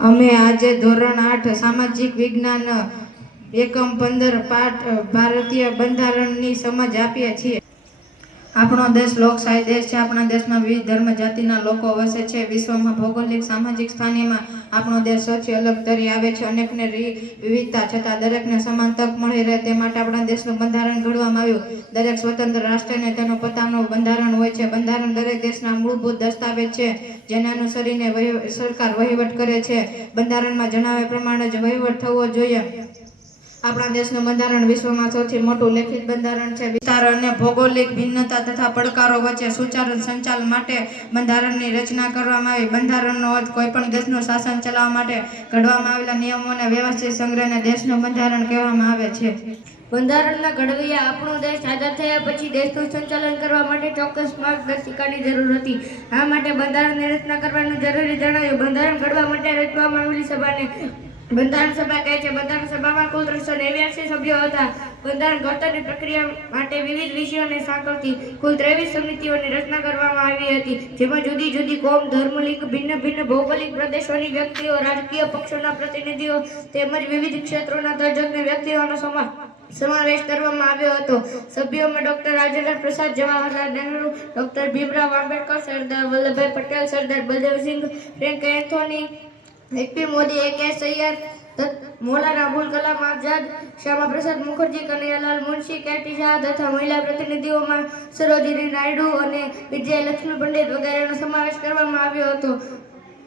અમે આજે ધોરણ આઠ, સામાજિક વિજ્ઞાન, એકમ પંદર, પાઠ, ભારતીય બંધારણની સમજ આપીએ છીએ. આપણો દેશ લોકશાહી દેશ છે. આપણા દેશમાં વિવિધ ધર્મ જાતિના લોકો વસે છે. વિશ્વમાં ભૌગોલિક, સામાજિક સ્થાનીમાં આપણો દેશ સૌથી અલગ તરી આવે છે. અનેકને વિવિધતા છતાં દરેકને સમાન તક મળી રહે તે માટે આપણા દેશનું બંધારણ ઘડવામાં આવ્યું. દરેક સ્વતંત્ર રાષ્ટ્રને તેનો પોતાનું બંધારણ હોય છે. બંધારણ દરેક દેશના મૂળભૂત દસ્તાવેજ છે, જેને અનુસરીને સરકાર વહીવટ કરે છે. બંધારણમાં જણાવ્યા પ્રમાણે જ વહીવટ થવો જોઈએ. આપણા દેશનું બંધારણ વિશ્વમાં સૌથી મોટું લેખિત બંધારણ છે. વિસ્તાર અને ભૌગોલિક ભિન્નતા તથા પડકારો વચ્ચે સુચારુ સંચાલન માટે બંધારણની રચના કરવામાં આવી. બંધારણનો અર્થ કોઈપણ દેશનું શાસન ચલાવવા માટે ઘડવામાં આવેલા નિયમો અને વ્યવસ્થિત સંગ્રહને દેશનું બંધારણ કહેવામાં આવે છે. બંધારણના ઘડવૈયા આપણો દેશ આઝાદ થયા પછી દેશનું સંચાલન કરવા માટે ચોક્કસ માર્ગદર્શિકાની જરૂર હતી. આ માટે બંધારણની રચના કરવાનું જરૂરી જણાવ્યું બંધારણ ઘડવા માટે રચવામાં આવેલી સભાને બંધારણ સભા કહે છે, બંધારણ સભામાં કુલ ત્રણસો નેવ્યાસી સભ્યો હતા. બંધારણ ઘડતરની પ્રક્રિયા માટે વિવિધ વિષયોને સાંકળતી કુલ ત્રેવીસ સમિતિઓની રચના કરવામાં આવી હતી, જેમાં જુદી જુદી કોમ, ધર્મ, લિંગ, ભિન્ન ભિન્ન ભૌગોલિક પ્રદેશોની વ્યક્તિઓ, રાજકીય પક્ષોના પ્રતિનિધિઓ તેમજ વિવિધ ક્ષેત્રોના તજજ્ઞ વ્યક્તિઓનો સમાવેશ સમાવેશ કરવામાં આવ્યો હતો. સભ્યોમાં doctor Rajendra Prasad, Jawaharlal Nehru, doctor Bhimrao Ambedkar, Sardar Vallabhbhai Patel, Sardar Baldev Singh Frank Anthony A P Modi A K Syed Maulana Abul Kalam Azad, Shyama Prasad Mukherjee, Kanaiyalal Munshi, K T Shah તથા મહિલા પ્રતિનિધિઓમાં સરોજિની નાયડુ અને વિજય લક્ષ્મી પંડિત વગેરેનો સમાવેશ કરવામાં આવ્યો હતો.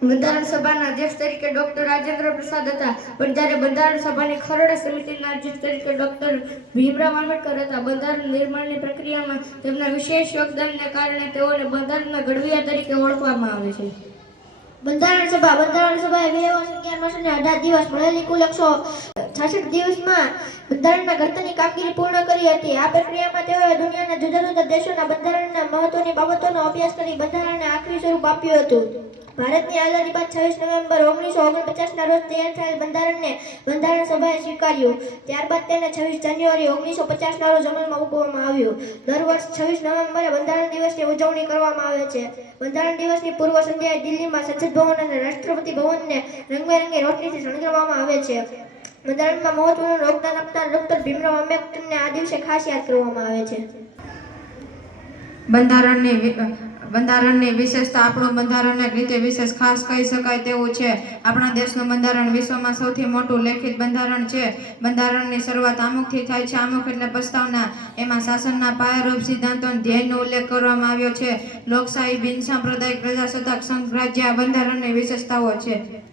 બંધારણ સભાના અધ્યક્ષ તરીકે ડોક્ટર રાજેન્દ્ર પ્રસાદ હતા. પણ જ્યારે બંધારણ સભાની ખરડ સમિતિના અધ્યક્ષ તરીકે ડોક્ટર ભીમરાવ આંબેડકર હતા, બંધારણ નિર્માણની પ્રક્રિયામાં તેમના વિશેષ યોગદાનને કારણે તેઓને બંધારણના ઘડવૈયા તરીકે ઓળખવામાં આવે છે. બંધારણ સભા, બંધારણ સભાએ બે વર્ષ, અગિયાર માસ અને અઢાર દિવસ મળેલી કુલ એકસો છાસઠ દિવસમાં બંધારણના ઘડતરની કામગીરી પૂર્ણ કરી હતી. આ પ્રક્રિયામાં તેઓએ દુનિયાના જુદા જુદા દેશોના બંધારણના મહત્વની બાબતોનો અભ્યાસ કરી બંધારણને આખરી સ્વરૂપ આપ્યું હતું. ભારતની આઝાદી બાદ છવ્વીસ નવેમ્બર ઓગણીસો ઓગણપચાસના રોજ તૈયાર થયેલ બંધારણને બંધારણ સભાએ સ્વીકાર્યું. ત્યારબાદ તેને છવ્વીસ જાન્યુઆરી ઓગણીસો પચાસના રોજ અમલમાં મૂકવામાં આવ્યું. દર વર્ષ છવ્વીસ નવેમ્બરે બંધારણ દિવસની ઉજવણી કરવામાં આવે છે. બંધારણ દિવસની પૂર્વ સંધ્યાએ દિલ્હીમાં સંસદ ભવન અને રાષ્ટ્રપતિ ભવનને રંગબેરંગી રોશનીથી શણગારવામાં આવે છે. બંધારણમાં મહત્વનું યોગદાન આપનાર ડોક્ટર ભીમરાવ આંબેડકરને આ દિવસે ખાસ યાદ કરવામાં આવે છે. બંધારણની બંધારણની વિશેષતા આપણું બંધારણ એક રીતે વિશેષ ખાસ કહી શકાય તેવું છે. આપણા દેશનું બંધારણ વિશ્વમાં સૌથી મોટું લેખિત બંધારણ છે. બંધારણની શરૂઆત આમુખથી થાય છે. આમુખ એટલે પ્રસ્તાવના. એમાં શાસનના પાયારૂપ સિદ્ધાંતો ધ્યેયનો ઉલ્લેખ કરવામાં આવ્યો છે. લોકશાહી બિનસાંપ્રદાયિક પ્રજાસત્તાક સંઘ રાજ્ય બંધારણની વિશેષતાઓ છે.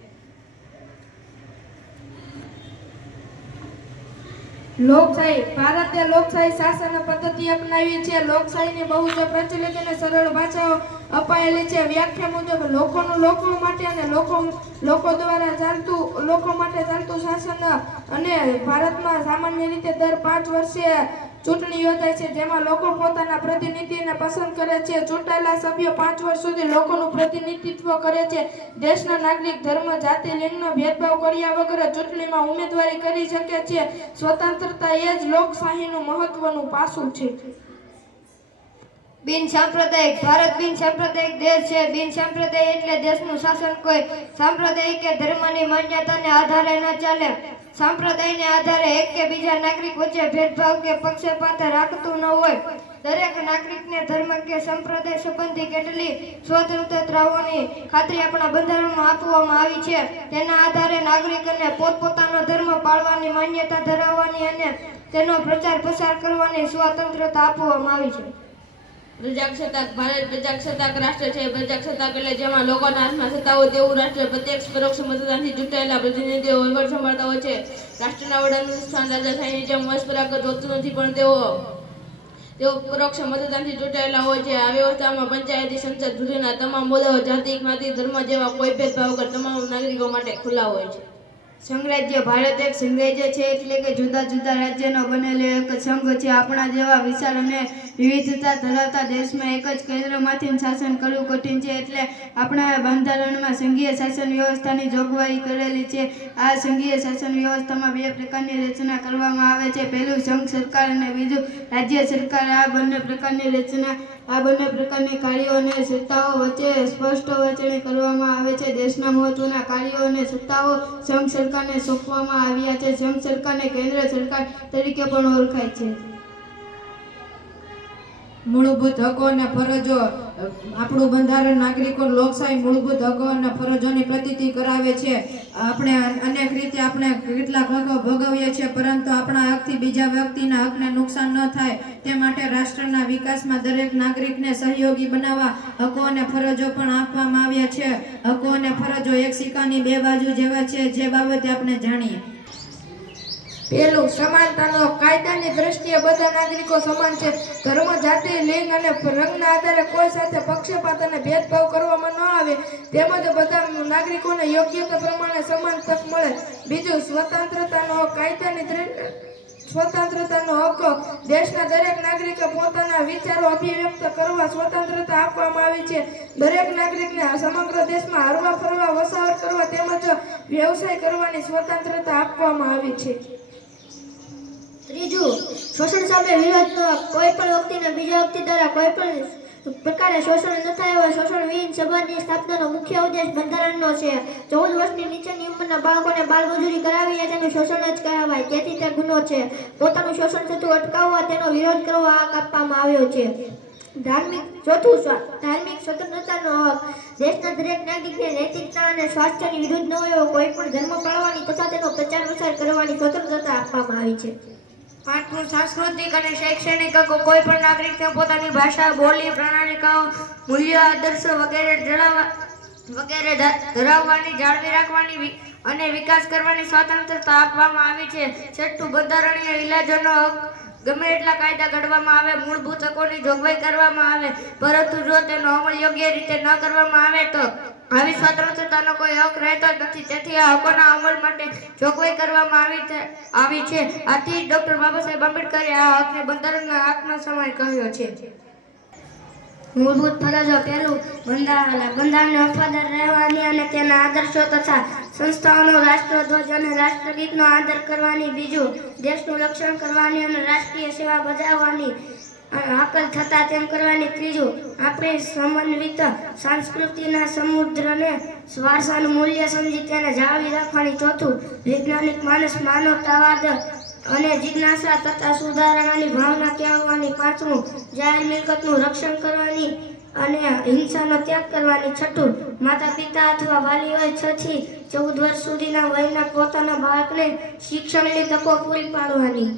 લોકશાહી, ભારતે લોકશાહી શાસન પદ્ધતિ અપનાવી છે. લોકશાહીની બહુ જ પ્રચલિત અને સરળ ભાષાઓ અપાયેલી છે. વ્યાખ્યા મુજબ લોકોનું લોકો માટે અને લોકો લોકો દ્વારા ચાલતું, લોકો માટે ચાલતું શાસન અને ભારતમાં સામાન્ય રીતે દર પાંચ વર્ષે ચૂંટણી યોજાય છે, જેમાં લોકો પોતાના પ્રતિનિધિને પસંદ કરે છે. ચૂંટાયેલા સભ્યો પાંચ વર્ષ સુધી લોકોનું પ્રતિનિધિત્વ કરે છે. દેશના નાગરિક ધર્મ, જાતિ, લિંગનો ભેદભાવ કર્યા વગર ચૂંટણીમાં ઉમેદવારી કરી શકે છે. સ્વતંત્રતા એ જ લોકશાહીનું મહત્વનું પાસું છે. બિન સાંપ્રદાયિક, ભારત બિન સાંપ્રદાયિક દેશ છે. બિન સાંપ્રદાયિક એટલે દેશનું શાસન કોઈ સાંપ્રદાયિક કે ધર્મની માન્યતાને આધારે ન ચાલે. સાંપ્રદાયને આધારે એક કે બીજા નાગરિક વચ્ચે ભેદભાવ કે પક્ષપાત રાખતું ન હોય. દરેક નાગરિકને ધર્મ કે સંપ્રદાય સંબંધી કેટલી સ્વતંત્રતાઓની ખાતરી આપણા બંધારણમાં આપવામાં આવી છે. તેના આધારે નાગરિકોને પોતપોતાનો ધર્મ પાળવાની માન્યતા ધરાવવાની અને તેનો પ્રચાર પ્રસાર કરવાની સ્વતંત્રતા આપવામાં આવી છે. પ્રજાસત્તાક, ભારત પ્રજાસત્તાક રાષ્ટ્ર છે. પ્રજાસત્તાક એટલે જેમાં લોકોના હાથમાં સત્તા હોય તેવું રાષ્ટ્ર. પ્રત્યક્ષ પરોક્ષ મતદાનથી ચૂંટાયેલા પ્રતિનિધિઓ વહીવટ સંભાળતા હોય છે. રાષ્ટ્રના વડાનું સ્થાન રાજાશાહીની જેમ વંશપરાગત હોતું નથી, પણ તેઓ તેઓ પરોક્ષ મતદાનથી ચૂંટાયેલા હોય છે. આ વ્યવસ્થામાં પંચાયતી, સંસદ સુધીના તમામ મુદ્દાઓ જાતિ જ્ઞાતિ ધર્મ જેવા કોઈ ભેદભાવ વગર તમામ નાગરિકો માટે ખુલ્લા હોય છે. સંઘરાજ્ય ભારત એક સંઘરાજ્ય છે, એટલે કે જુદા જુદા રાજ્યનો બનેલો એક સંઘ છે. આપણા જેવા વિશાળ અને વિવિધતા ધરાવતા દેશમાં એક જ કેન્દ્રમાંથી શાસન કરવું કઠિન છે, એટલે આપણા બંધારણમાં સંઘીય શાસન વ્યવસ્થાની જોગવાઈ કરેલી છે. આ સંઘીય શાસન વ્યવસ્થામાં બે પ્રકારની રચના કરવામાં આવે છે. પહેલું સંઘ સરકાર અને બીજું રાજ્ય સરકાર. આ બંને પ્રકારની રચના આ બંને પ્રકારની કાર્યો અને સત્તાઓ વચ્ચે સ્પષ્ટ વહેંચણી કરવામાં આવે છે. દેશના મહત્વના કાર્યો અને સત્તાઓ સંઘ સરકારને સોંપવામાં આવ્યા છે સંઘ સરકારને કેન્દ્ર સરકાર તરીકે પણ ઓળખાય છે. મૂળભૂત હકો અને ફરજો આપણું બંધારણ નાગરિકો લોકશાહી મૂળભૂત હકો અને ફરજોની પ્રતીતિ કરાવે છે. આપણે અનેક રીતે આપણે કેટલાક હકો ભોગવીએ છીએ, પરંતુ આપણા હકથી બીજા વ્યક્તિના હકને નુકસાન ન થાય. તે માટે રાષ્ટ્રના વિકાસમાં દરેક નાગરિકને સહયોગી બનાવવા હકો અને ફરજો પણ આપવામાં આવ્યા છે. હકો અને ફરજો એક સિક્કાની બે બાજુ જેવા છે, જે બાબતે આપણે જાણીએ. પહેલું સમાનતાનો કાયદાની દ્રષ્ટિએ બધા નાગરિકો સમાન છે. ધર્મ, જાતિ, લિંગ અને રંગના આધારે કોઈ સાથે પક્ષપાત અને ભેદભાવ કરવામાં ન આવે. તેમજ બધા નાગરિકોને યોગ્યતા પ્રમાણે સમાન તક મળે. બીજું, સ્વતંત્રતાનો કાયદાની સ્વતંત્રતાનો હક દેશના દરેક નાગરિકે પોતાના વિચારો અભિવ્યક્ત કરવા સ્વતંત્રતા આપવામાં આવી છે. દરેક નાગરિકને સમગ્ર દેશમાં હરવા ફરવા વસાવટ કરવા તેમજ વ્યવસાય કરવાની સ્વતંત્રતા આપવામાં આવી છે. ત્રીજું, શોષણ સામે વિરોધ કોઈ પણ વ્યક્તિને બીજા વ્યક્તિ દ્વારા કોઈ પણ પ્રકારે શોષણ ન થાય એવા શોષણ વિહીન સભાની સ્થાપનાનો મુખ્ય ઉદ્દેશ બંધારણનો છે. ચૌદ વર્ષની નીચેની ઉંમરના બાળકોને બાળમજૂરી કરાવીએ તેનું શોષણ જ કહેવાય તેથી તે ગુનો છે. પોતાનું શોષણ થતું અટકાવવા તેનો વિરોધ કરવા હક આપવામાં આવ્યો છે. ધાર્મિક, ચોથું ધાર્મિક સ્વતંત્રતાનો હક. દેશના દરેક નાગરિકને નૈતિકતા અને સ્વાસ્થ્યની વિરુદ્ધ ન હોય એવો કોઈ પણ ધર્મ પાળવાની તથા તેનો પ્રચાર પ્રસાર કરવાની સ્વતંત્રતા આપવામાં આવી છે. પાંચમું સાંસ્કૃતિક અને શૈક્ષણિક હકો કોઈ પણ નાગરિકને પોતાની ભાષા, બોલી, પ્રણાલિકાઓ, મૂલ્ય, આદર્શો વગેરે જણાવવા, વગેરે ધરાવવાની, જાળવી રાખવાની અને વિકાસ કરવાની સ્વતંત્રતા આપવામાં આવી છે. છઠ્ઠું બંધારણીય ઇલાજોનો હક ગમે એટલા કાયદા ઘડવામાં આવે, મૂળભૂત હકોની જોગવાઈ કરવામાં આવે, પરંતુ જો તેનો અમલ યોગ્ય રીતે ન કરવામાં આવે તો આવી સ્વતંત્રતાનો કોઈ હક રહેતો નથી. તેથી આ હકોના અમલ માટે જોગવાઈ કરવામાં આવી છે આવી છે. આથી ડોક્ટર બાબા સાહેબ આંબેડકરે આ હકને બંધારણના આત્મા સમાન કહ્યો છે. મૂળભૂત ફરજો પહેલું બંધારણ, બંધારણને વફાદાર રહેવાની અને તેના આદર્શો તથા સંસ્થાઓનો રાષ્ટ્રધ્વજ અને રાષ્ટ્રગીતનો આદર કરવાની બીજું દેશનું રક્ષણ કરવાની અને રાષ્ટ્રીય સેવા બજાવવાની હાકલ થતા તેમ કરવાની ત્રીજું આપણે સમન્વિત સંસ્કૃતિના સમુદ્રને વારસાનું મૂલ્ય સમજી તેને જાળવી રાખવાની ચોથું વૈજ્ઞાનિક માનસ માનવતાવાદ અને જિજ્ઞાસા તથા સુધારણાની ભાવના કહેવાની પાંચમું જાહેર મિલકતનું રક્ષણ કરવાની અને હિંસાનો ત્યાગ કરવાની છઠ્ઠું માતા પિતા અથવા વાલીઓએ છ થી ચૌદ વર્ષ સુધીના વયના પોતાના બાળકને શિક્ષણની તકો પૂરી પાડવાની.